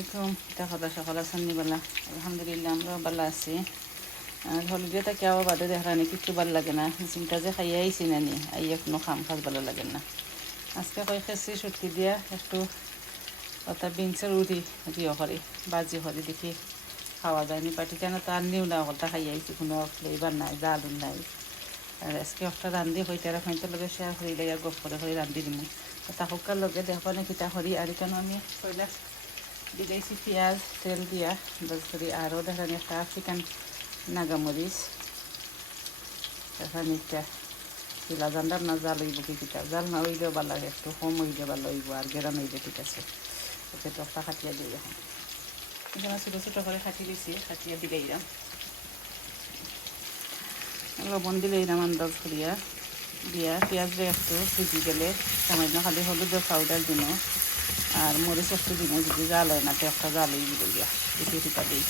আলাইকুম। কথা সকাল সন্নিবেলা আলহামদুলিল্লাহ আমরা ভালো আছি। আর হলিডেটা কেউ বাদে দেখানি কিচ্ছু ভালো লাগে না। চিন্তা যে খাইয়ে আইছি না নি আইয়া কোনো খাম খাস ভালো লাগে না। আজকে কই খেসি সুটকি দিয়া, একটু অর্থা বিনসের উঠি রিও করি বাজি করি দেখি খাওয়া যায়নি পাটি কেন তো আর নিও না ওটা খাইয়ে আইছি, কোনো ফ্লেভার নাই, জালুন নাই। আর আজকে একটা রান্ধি হইতে আর খাইতে লগে শেয়ার করি লাগে, গপ করে করে রান্ধি দিমু। তাহুকার লগে দেখবানে কিতা করি আর কেন আমি কইলা দিলাইছি পেঁয়াজ তেল দিয়া বাস করি আরও দেখানি একটা আফ্রিকান নাগামরিচ দেখানি একটা তিলা জান্ডার না জাল হইব কি কিতা জাল না হইলেও ভালো লাগে একটু কম হইলে ভালো হইব আর গেরান হইলে ঠিক আছে ওকে তো একটা খাটিয়া দিই এখন এখানে ছোটো ছোটো করে খাটি দিছি খাটিয়া দিলাইলাম লবণ দিলাইলাম আন্দাজ করিয়া দিয়া পেঁয়াজটা একটু ভিজি গেলে সামান্য খালি হলুদের পাউডার দিন আর মরিচ একটু দিন যদি জাল হয় না, তো একটা জালই দিব গিয়া এটি টিকা দিই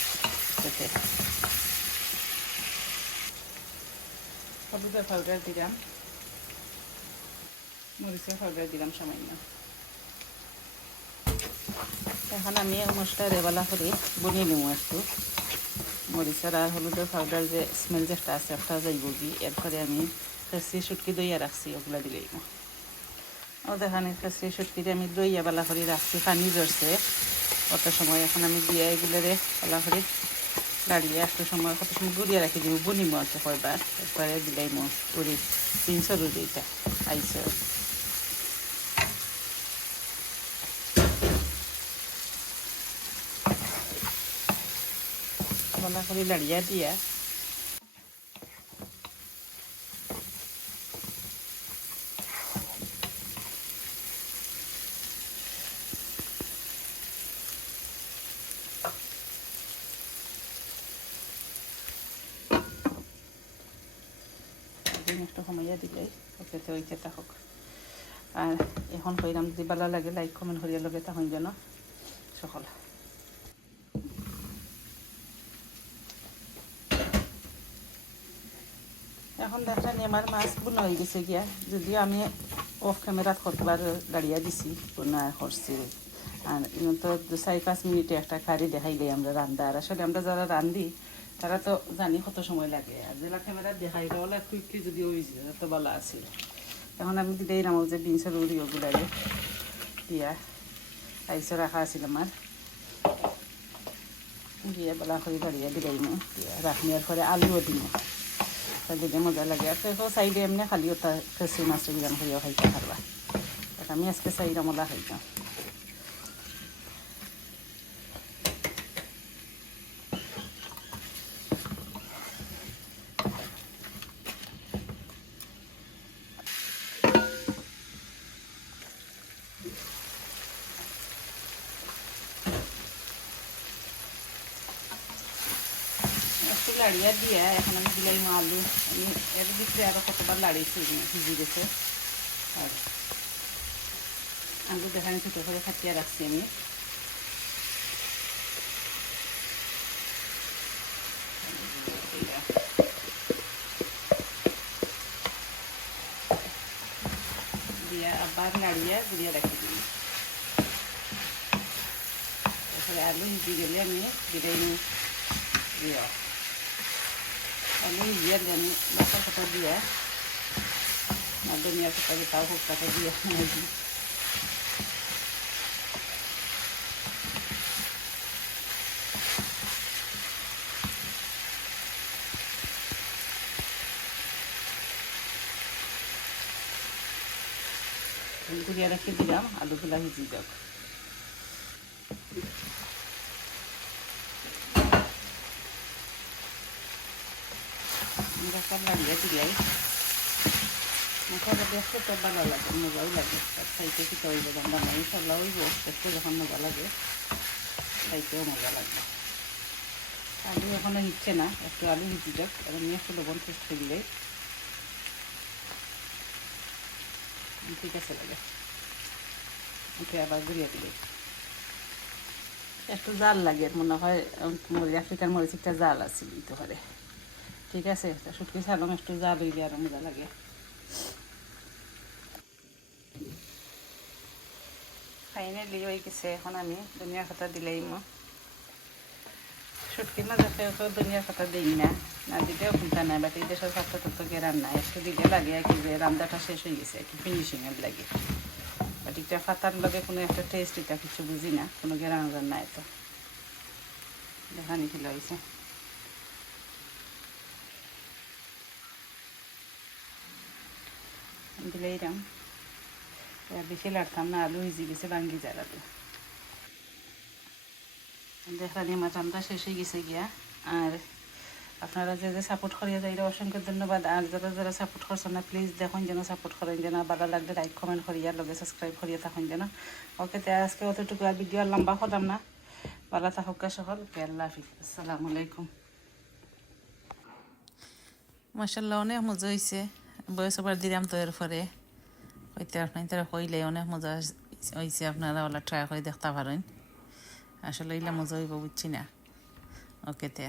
এতে হলুদের পাউডার দিলাম। মরিচের পাউডার দিলাম সামান্য। এখন আমি মশলা রেবালা করে বনিয়ে নিব একটু। মরিচের আর হলুদের পাউডার যে স্মেল যে একটা আছে, একটা যাইব কি, এরপরে আমি সুটকি দইয়া রাখছি, ওগুলা দিলেই ও দেখানি খেসি সুটকি আমি দইয়া বেলা করে রাখছি, পানি জ্বরছে কত সময় এখন আমি দিয়ে এগুলোরে বেলা করে দাঁড়িয়ে একটু সময়, কত সময় গুড়িয়ে রাখি দিব বুনিমো আছে কয়বার এরপরে দিলাই মো পুরি তিনশো রুটিটা আইসো। বেলা করে দাঁড়িয়ে দিয়া থাকুক আর এখন কইরাম যদি লাগে লাইক কমেন্ট করিয়া লগে সকল। এখন আমার মাছ বোনা হয়ে গেছে গিয়া। যদিও আমি অফ ক্যামেরাত কতবার দাঁড়িয়ে দিছি, বোনা করছি। আর তো চারি পাঁচ মিনিটে একটা কারি দেখাইলে আমরা রান্দা আর আসলে আমরা যারা রান্ধি তারা তো জানি কত সময় লাগে। আর যেটা ক্যামেরা দেখাই ওলা কুইকলি যদি হয়েছে তো ভালো আছিল এখন আমি দিলেই নামক যে বিনসের উড়ি ওগুলারে দিয়া আইসে রাখা আছিল আমার। দিয়ে বেলা করে বাড়িয়ে দিলেই নো। দিয়া রাখনিয়ার পরে আলুও দিম। দিলে মজা লাগে। আর তো সাইডে এমনি খালি ওটা খেসি মাছ বিরান করিও খাইতে পারবা। আমি আজকে চাই রামলা খাইতাম। একটু লাড়িয়া দিয়া এখন আমি দিলাই আলু। আমি এর ভিতরে আরও কতবার লাড়িয়েছি ভিজি গেছে। আর আলু দেখানি ছোটো করে খাটিয়া রাখছি আমি। দিয়া আবার নাড়িয়া গুড়িয়া রাখি দিই তারপরে আলু ভিজি গেলে আমি দিলাই দিয়া। আলু ভিজিয়ার জানি লঙ্কা ফটো দিয়া আর ধনিয়া ফটো তাও খুব ফটো দিয়া গুড়িয়া রেখে দিলাম আলুগুলা ভিজি যাক আমরা মাথাটা দেখতে তো ভালো লাগে মজাও লাগে খাইতে কি হইব জানবা না ইনশাল্লাহ হইব দেখতে যখন মজা লাগে খাইতেও মজা লাগবে আলু এখনও হিচ্ছে না একটু আলু হিচি যাক আর আমি একটু লবণ টেস্ট ঠিক আছে লাগে ওকে আবার ঘুরিয়ে দিলে একটু জাল লাগে, মনে হয় আফ্রিকার মরিচ একটা জাল আছে দিতে পারে ঠিক আছে, তা শুটকি ছাড়লাম একটু জাল হইলে আর মজা লাগে। ফাইনালি হয়ে গেছে, এখন আমি দুনিয়ার কথা দিলেই মো। শুটকির মাঝে কেউ দুনিয়ার কথা দিই না না দিলেও চিন্তা নাই বাট এই দেশের স্বাস্থ্য তত্ত্ব গেরান না একটু দিলে লাগে কি যে রান্নাটা শেষ হয়ে গেছে কি ফিনিশিংয়ের লাগে। বাট এটা ফাতার লগে কোনো একটা টেস্ট এটা কিছু বুঝি না, কোনো গেরান নাই তো। দেখানি কি লাগছে দিলেই রাম বেশি লাড়তাম না আলু ভিজি গেছে ভাঙ্গি যার আলু দেখানি আমার রান্না শেষ হয়ে গেছে গিয়া আর আপনারা যে যে সাপোর্ট করিয়া যাইলে অসংখ্য ধন্যবাদ আর যারা যারা সাপোর্ট করছেন না প্লিজ দেখুন যেন সাপোর্ট করেন যেন ভালো লাগলে লাইক কমেন্ট করিয়া লগে সাবস্ক্রাইব করিয়া থাকুন যেন ওকে তে আজকে অতটুকু আর ভিডিও লম্বা করলাম না ভালো থাকুক সকল আল্লাহ হাফিজ আসসালামু আলাইকুম মাসাল্লাহ অনেক মজা হয়েছে বয়স আবার দিলাম তো এর পরে হইতে আপনার তারা কইলে অনেক মজা হয়েছে আপনারা ওলা ট্রাই করে দেখতে পারেন। আসলে এগুলা মজা হইব, বুঝছি না। ওকে তে